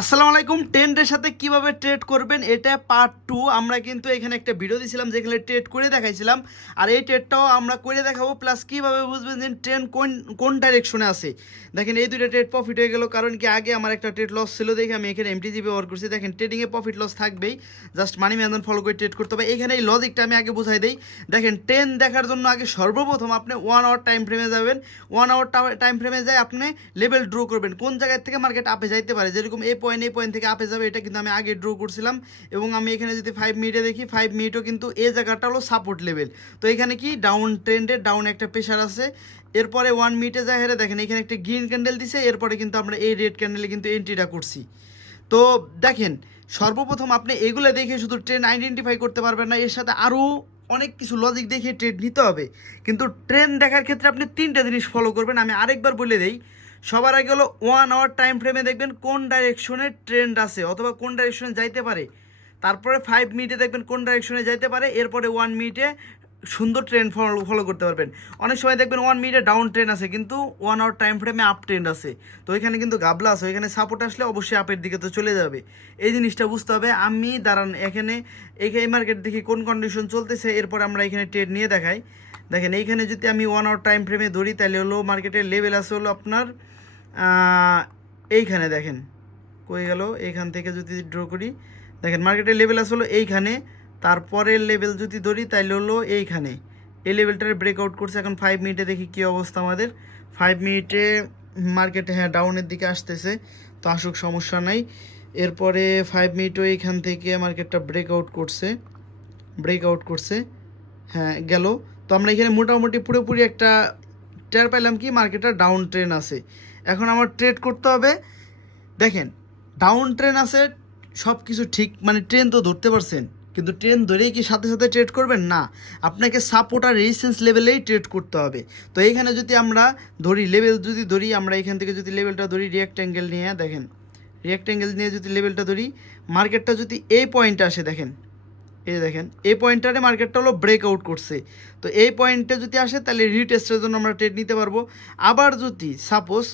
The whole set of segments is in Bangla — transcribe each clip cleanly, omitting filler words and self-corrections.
আসসালামু আলাইকুম। ট্রেন্ডের সাথে কিভাবে ট্রেড করবেন এটা পার্ট 2। আমরা কিন্তু এখানে একটা ভিডিও দিয়েছিলাম যেখানে ট্রেড করে দেখাইছিলাম, আর এই ট্রেডটাও আমরা করে দেখাবো। প্লাস কিভাবে বুঝবেন যে ট্রেন্ড কোন কোন ডাইরেকশনে আছে। দেখেন এই দুইটা ট্রেড প্রফিট হয়ে গেল, কারণ কি আগে আমার একটা ট্রেড লস ছিল দেখে আমি এখানে এমটিজি ব্যবহার করছি। দেখেন ট্রেডিংয়ে প্রফিট লস থাকবেই, জাস্ট মানি ম্যানেজমেন্ট ফলো করে ট্রেড করতে হবে। এখানে এই লজিকটা আমি আগে বুঝাই দিই। দেখেন ট্রেন্ড দেখার জন্য আগে সর্বপ্রথম আপনি 1 আওয়ার টাইম ফ্রেমে যাবেন। 1 আওয়ার টাইম ফ্রেমে যায় আপনি লেভেল ড্র করবেন কোন জায়গায় থেকে মার্কেট আপে যাইতে পারে। যেরকম এই পয়েন্ট থেকে আপে যাবে, এটা কিন্তু আমি আগে ড্র করছিলাম। এবং আমি এখানে যদি 5 মিনিটে দেখি, 5 মিনিটও কিন্তু এই জায়গাটা হলো সাপোর্ট লেভেল। তো এখানে কি ডাউন ট্রেন্ডের ডাউন একটা প্রেশার আছে। এরপরে 1 মিনিটে যায় হেরে দেখেন এখানে একটা গ্রিন ক্যান্ডেল দিছে, এরপরে কিন্তু আমরা এই রেড ক্যান্ডেলে কিন্তু এন্ট্রিটা করছি। তো দেখেন সর্বপ্রথম আপনি এগুলো দেখে শুধু ট্রেন্ড আইডেন্টিফাই করতে পারবেন না, এর সাথে আরও অনেক কিছু লজিক দেখে ট্রেড নিতে হবে। কিন্তু ট্রেন্ড দেখার ক্ষেত্রে আপনি তিনটা জিনিস ফলো করবেন। আমি আরেকবার বলে দেই। সবার আগে হলো 1 আওয়ার টাইম ফ্রেমে দেখবেন কোন ডাইরেকশনে ট্রেন্ড আছে অথবা কোন ডাইরেকশনে যাইতে পারে। তারপরে 5 মিনিটে দেখবেন কোন ডাইরেকশনে যাইতে পারে। এরপরে 1 মিনিটে সুন্দর ট্রেন্ড ফলো করতে পারবেন। অনেক সময় দেখবেন 1 মিনিটে ডাউন ট্রেন্ড আছে কিন্তু 1 আওয়ার টাইম ফ্রেমে আপ ট্রেন্ড আছে। তো এখানে কিন্তু গাবলা আছে, এখানে সাপোর্ট আসলে অবশ্যই আপের দিকে তো চলে যাবে। এই জিনিসটা বুঝতে হবে। আমি দাঁড়ান এখানে এই মার্কেট দেখি কোন কন্ডিশন চলতেছে, এরপর আমরা এখানে ট্রেড নিয়ে দেখাই। দেখেন এইখানে যদি আমি 1 আওয়ার টাইম ফ্রেমে ধরি তাহলে হলো মার্কেটের লেভেল আছে হলো আপনার এইখানে। দেখেন কই গেল, এইখান থেকে যদি ড্র করি দেখেন মার্কেটের লেভেল আছে হলো এইখানে। তারপরের লেভেল যদি ধরি তাইলে হলো এইখানে, এই লেভেলটার ব্রেকআউট করছে। এখন 5 মিনিটে দেখি কী অবস্থা আমাদের। 5 মিনিটে মার্কেটে হ্যাঁ ডাউনের দিকে আসতেছে, তো আসুক সমস্যা নাই। এরপরে 5 মিনিটও এইখান থেকে মার্কেটটা ব্রেকআউট করছে। হ্যাঁ গেল। তো আমরা এখানে মোটামুটি পুরোপুরি একটা টের পাইলাম কি মার্কেটটা ডাউন ট্রেন আছে। এখন আমার ট্রেড করতে হবে। দেখেন ডাউন ট্রেন আছে, সব কিছু ঠিক, মানে ট্রেন তো ধরতে পারছেন, কিন্তু ট্রেন ধরেই কি সাথে সাথে ট্রেড করবেন না, আপনাকে সাপোর্ট আর রেজিস্ট্যান্স লেভেলেই ট্রেড করতে হবে। তো এইখানে যদি আমরা লেভেল যদি ধরি, আমরা এখান থেকে যদি লেভেলটা ধরি রিঅ্যাক্ট্যাঙ্গেল নিয়ে, দেখেন রিঅ্যাক্ট্যাঙ্গেল নিয়ে যদি লেভেলটা ধরি, মার্কেটটা যদি এই পয়েন্টে আসে, দেখেন এই দেখেন এই পয়েন্টটারে মার্কেটটা হলো ব্রেকআউট করছে। তো এই পয়েন্টে যদি আসে তাহলে রিটেস্টের জন্য আমরা ট্রেড নিতে পারবো। আবার যদি সাপোজ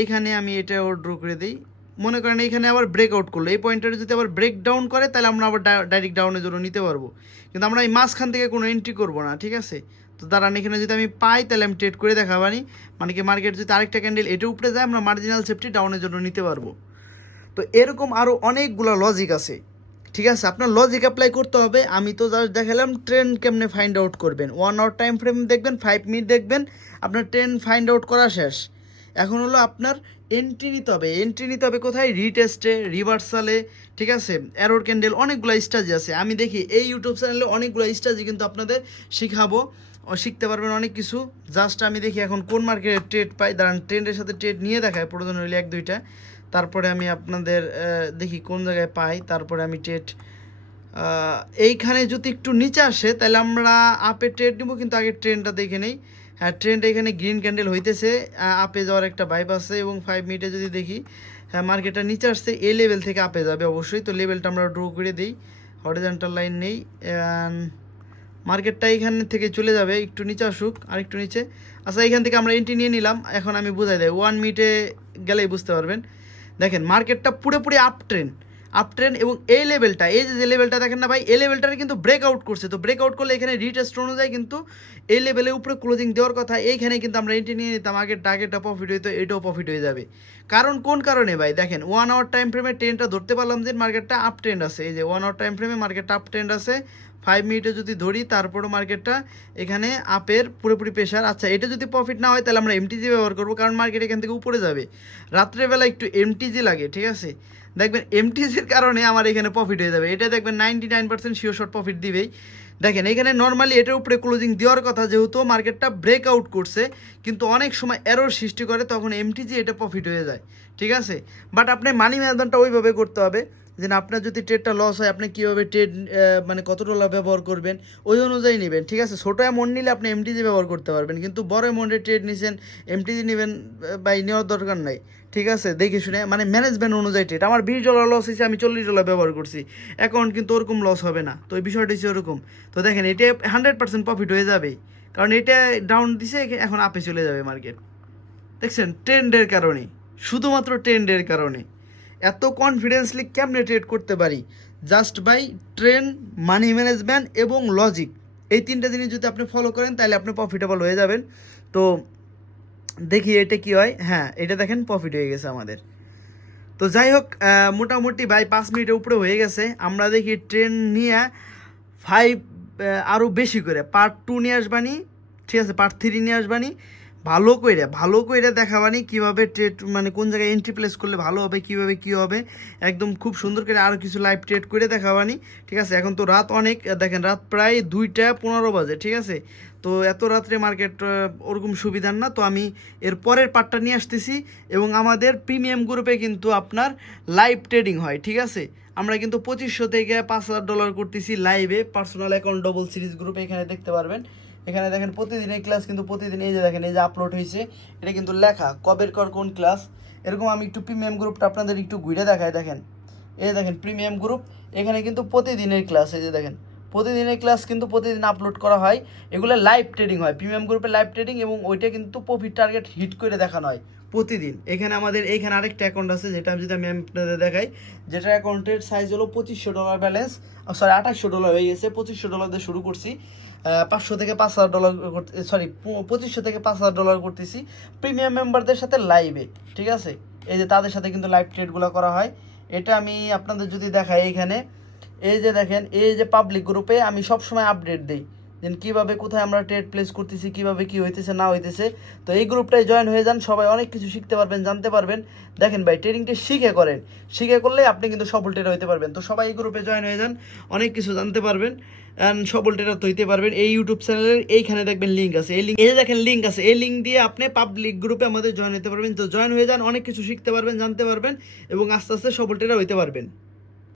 এইখানে আমি এটা ড্র করে দিই, মনে করেন এইখানে আবার ব্রেকআউট করলো, এই পয়েন্টটা যদি আবার ব্রেক ডাউন করে তাহলে আমরা আবার ডাইরেক্ট ডাউনের জন্য নিতে পারবো। কিন্তু আমরা এই মাঝখান থেকে কোনো এন্ট্রি করবো না, ঠিক আছে? তো দাঁড়ান এখানে যদি আমি পাই তাহলে আমি ট্রেড করে দেখাবানি, মানে কি মার্কেট যদি আরেকটা ক্যান্ডেল এটা উপরে যায় আমরা মার্জিনাল সেফটি ডাউনের জন্য নিতে পারবো। তো এরকম আরও অনেকগুলো লজিক আছে, ঠিক আছে? আপনার লজিক অ্যাপ্লাই করতে হবে। আমি তো জাস্ট দেখালাম ট্রেন্ড কেমনে ফাইন্ড আউট করবেন। 1 আওয়ার টাইম ফ্রেম দেখবেন, 5 মিনিট দেখবেন, আপনার ট্রেন্ড ফাইন্ড আউট করা শেষ। এখন হলো আপনার এন্ট্রি নিতে হবে। এন্ট্রি নিতে হবে কোথায়? রিটেস্টে, রিভার্সালে, ঠিক আছে? অ্যারোর ক্যান্ডেল, অনেকগুলো স্ট্র্যাটেজি আছে। আমি দেখি এই ইউটিউব চ্যানেলে অনেকগুলো স্ট্র্যাটেজি কিন্তু আপনাদের শিখাবো, শিখতে পারবেন অনেক কিছু। জাস্ট আমি দেখি এখন কোন মার্কেটে ট্রেড পাই, দাঁড়ান ট্রেন্ডের সাথে ট্রেড নিয়ে দেখায় প্রয়োজন হলে 1-2টা। তারপরে আমি আপনাদের দেখি কোন জায়গায় পাই, তারপরে আমি ট্রেড এইখানে যদি একটু নিচে আসে তাহলে আমরা আপে ট্রেড নিব, কিন্তু আগে ট্রেনটা দেখে নেই। হ্যাঁ ট্রেন্ড এখানে গ্রিন ক্যান্ডেল হইতেছে, আপে যাওয়ার একটা ভাইব আছে। এবং 5 মিনিটে যদি দেখি, হ্যাঁ মার্কেটটা নিচে আসছে, এই লেভেল থেকে আপে যাবে অবশ্যই। তো লেভেলটা আমরা ড্র করে দিই, হরিজন্টাল লাইন নেই, মার্কেটটা এইখান থেকে চলে যাবে, একটু নিচে আসুক, আর একটু নিচে। আচ্ছা এইখান থেকে আমরা এন্ট্রি নিয়ে নিলাম। এখন আমি বুঝাই দেয় 1 মিনিটে গেলেই বুঝতে পারবেন। দেখেন মার্কেটটা পুরোপুরি আপ ট্রেন এবং এই লেভেলটা, এই যে লেভেলটা দেখেন না ভাই, এই লেভেলটারে কিন্তু ব্রেকআউট করছে। তো ব্রেকআউট করলে এখানে রিটেস্ট অনুযায়ী কিন্তু এই লেভেলের উপরে ক্লোজিং দেওয়ার কথা। এইখানে কিন্তু আমরা এন্ট্রি নিয়ে নিতাম, আগের টার্গেটটা প্রফিট হইতো, এটাও প্রফিট হয়ে যাবে। কারণ কোন কারণে ভাই, দেখেন 1 আওয়ার টাইম ফ্রেমে ট্রেন্ডটা ধরতে পারলাম যে মার্কেটটা আপ ট্রেন্ড আছে। এই যে 1 আওয়ার টাইম ফ্রেমে মার্কেটটা আপ ট্রেন্ড আছে। 5 মিনিটে যদি ধরি তারপরও মার্কেটটা এখানে আপের পুরোপুরি প্রেশার। আচ্ছা এটা যদি প্রফিট না হয় তাহলে আমরা এমটিজি ব্যবহার করবো, কারণ মার্কেট এখান থেকে উপরে যাবে। রাত্রেবেলা একটু এমটিজি লাগে, ঠিক আছে? দেখবেন এমটিজির কারণে আমার এখানে প্রফিট হয়ে যাবে। এটা দেখবেন 99% শিওর শর্ট প্রফিট দিবেই। দেখেন এখানে নর্মালি এটার উপরে ক্লোজিং দেওয়ার কথা, যেহেতু মার্কেটটা ব্রেকআউট করছে, কিন্তু অনেক সময় এরর সৃষ্টি করে, তখন এমটিজি এটা প্রফিট হয়ে যায়, ঠিক আছে? বাট আপনি মানি ম্যানেজমেন্টটা ওইভাবে করতে হবে যে না, আপনার যদি ট্রেডটা লস হয় আপনি কীভাবে ট্রেড মানে কত ডলার ব্যবহার করবেন ওই অনুযায়ী নেবেন, ঠিক আছে? ছোটো অ্যামাউন্ট নিলে আপনি এমটিজি ব্যবহার করতে পারবেন, কিন্তু বড় অ্যামাউন্টে ট্রেড নিছেন এমটিজি নেবেন বাই নেওয়ার দরকার নাই, ঠিক আছে? দেখে শুনে মানে ম্যানেজমেন্ট অনুযায়ী ট্রেড। আমার $20 লস হয়েছে, আমি $40 ব্যবহার করছি, অ্যাকাউন্ট কিন্তু ওরকম লস হবে না। তো এই বিষয়টা হচ্ছে ওরকম। তো দেখেন এটা 100% প্রফিট হয়ে যাবে, কারণ এটা ডাউন দিছে, এখন আপে চলে যাবে মার্কেট। দেখছেন ট্রেন্ডের কারণে, শুধুমাত্র ট্রেন্ডের কারণে। এত কনফিডেন্সলি কেমনে ট্রেড করতে পারি, just by trend, money management এবং লজিক। এই তিনটা জিনিস যদি আপনি ফলো করেন তাহলে আপনি প্রফিটেবল হয়ে যাবেন। তো দেখি এটা কি হয়। হ্যাঁ, এটা দেখেন প্রফিট হয়ে গেছে আমাদের। তো যাই হোক, মোটামুটি ভাই 5 মিনিটের উপরে হয়ে গেছে। আমরা দেখি ট্রেন নিয়ে 5 আরও বেশি করে পার্ট 2 নিয়ে আসবানি, ঠিক আছে, পার্ট 3 নিয়ে আসবানি, ভালো কইরা দেখাবানি কীভাবে ট্রেড মানে কোন জায়গায় এন্ট্রি প্লেস করলে ভালো হবে, কীভাবে কী হবে, একদম খুব সুন্দর করে আরও কিছু লাইভ ট্রেড করে দেখাবানি, ঠিক আছে। এখন তো রাত অনেক, দেখেন রাত প্রায় 2টা 15 বাজে, ঠিক আছে। তো এত রাত্রে মার্কেট ওরকম সুবিধার না। তো আমি এর পরের পার্টটা নিয়ে আসতেছি, এবং আমাদের প্রিমিয়াম গ্রুপে কিন্তু আপনার লাইভ ট্রেডিং হয়, ঠিক আছে। আমরা কিন্তু 2500 থেকে $5000 করতেছি লাইভে, পার্সোনাল অ্যাকাউন্ট ডবল সিরিজ গ্রুপে, এখানে দেখতে পারবেন। এখানে দেখেন প্রতিদিনের ক্লাস কিন্তু প্রতিদিন, এই যে দেখেন এই যে আপলোড হয়েছে, এটা কিন্তু লেখা কবের কোন ক্লাস। এরকম আমি একটু প্রিমিয়াম গ্রুপটা আপনাদের একটু ঘুরে দেখাই। দেখেন এই দেখেন প্রিমিয়াম গ্রুপ, এখানে কিন্তু প্রতিদিনের ক্লাস, এই যে দেখেন প্রতিদিনের ক্লাস কিন্তু প্রতিদিন আপলোড করা হয়। এগুলো লাইভ ট্রেডিং হয় প্রিমিয়াম গ্রুপে, লাইভ ট্রেডিং, এবং ওইটা কিন্তু প্রফিট টার্গেট হিট করে দেখানো হয় প্রতিদিন। এখানে আমাদের এইখানে আরেকটা অ্যাকাউন্ট আছে, যেটা যদি আমি আপনাদের দেখাই, যেটা অ্যাকাউন্টের সাইজ হলো $2500 ব্যালেন্স, সরি $2800 হয়ে গেছে। $2500 দিয়ে শুরু করছি, 500 থেকে $5000 সরি 2500 থেকে $5000 করতেছি প্রিমিয়াম মেম্বারদের সাথে লাইভে, ঠিক আছে। এই যে তাদের সাথে কিন্তু লাইভ ট্রেডগুলো করা হয়। এটা আমি আপনাদের যদি দেখাই, এইখানে এই যে দেখেন এই যে পাবলিক গ্রুপে আমি সবসময় আপডেট দিই, দেন কীভাবে কোথায় আমরা ট্রেড প্লেস করতেছি, কীভাবে কী হইতেছে না হইতেছে। তো এই গ্রুপটায় জয়েন হয়ে যান, সবাই অনেক কিছু শিখতে পারবেন, জানতে পারবেন। দেখেন ভাই, ট্রেডিংটা শিখে করলে আপনি কিন্তু সফল ট্রেডার হইতে পারবেন। তো সবাই এই গ্রুপে জয়েন হয়ে যান, অনেক কিছু জানতে পারবেন অ্যান্ড সফল ট্রেডার তো হইতে পারবেন। এই ইউটিউব চ্যানেলের এইখানে দেখবেন লিঙ্ক আছে, এই লিঙ্ক, এই যে দেখেন লিঙ্ক আছে, এই লিঙ্ক দিয়ে আপনি পাবলিক গ্রুপে আমাদের জয়েন হতে পারবেন। তো জয়েন হয়ে যান, অনেক কিছু শিখতে পারবেন, জানতে পারবেন, এবং আস্তে আস্তে সফল ট্রেডার হইতে পারবেন।